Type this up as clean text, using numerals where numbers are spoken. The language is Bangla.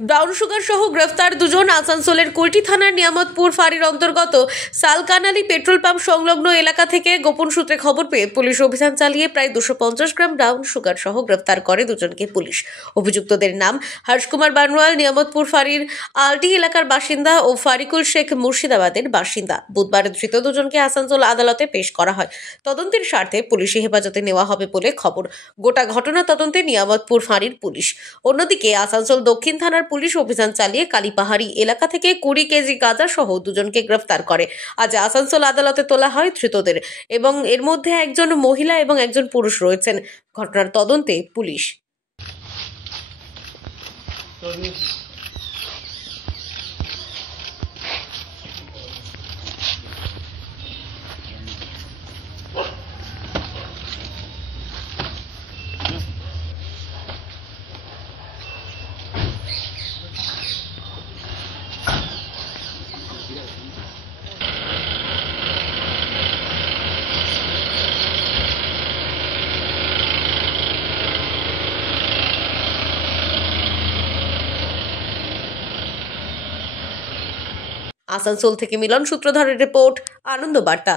ব্রাউন সুগার সহ গ্রেফতার দুজন। আসানসোলের কুলটি থানার নিয়ামতপুর ফাঁড়ির অন্তর্গত সালকানালি পেট্রোল পাম্প সংলগ্ন এলাকা থেকে গোপন সূত্রে খবর পেয়ে পুলিশ অভিযান চালিয়ে প্রায় 250 গ্রাম ব্রাউন সুগার সহ গ্রেফতার করে দুজনকে পুলিশ। অভিযুক্তদের নাম হর্ষকুমার বানওয়াল, নিয়ামতপুর ফাঁড়ির আলটি এলাকার বাসিন্দা, ও ফারিকুল শেখ, মুর্শিদাবাদের বাসিন্দা। বুধবার ধৃত দুজনকে আসানসোল আদালতে পেশ করা হয়। তদন্তের স্বার্থে পুলিশি হেফাজতে নেওয়া হবে বলে খবর। গোটা ঘটনা তদন্তে নিয়ামতপুর ফাঁড়ির পুলিশ। অন্যদিকে আসানসোল দক্ষিণ থানার পুলিশ অভিযান চালিয়ে কালীপাহাড়ি এলাকা থেকে 20 কেজি গাঁজা সহ দুজনকে গ্রেফতার করে। আজ আসানসোল আদালতে তোলা হয় ধৃতদের, এবং এর মধ্যে একজন মহিলা এবং একজন পুরুষ রয়েছেন। ঘটনার তদন্তে পুলিশ। আসানসোল থেকে মিলন সূত্রধরের রিপোর্ট, আনন্দ বার্তা।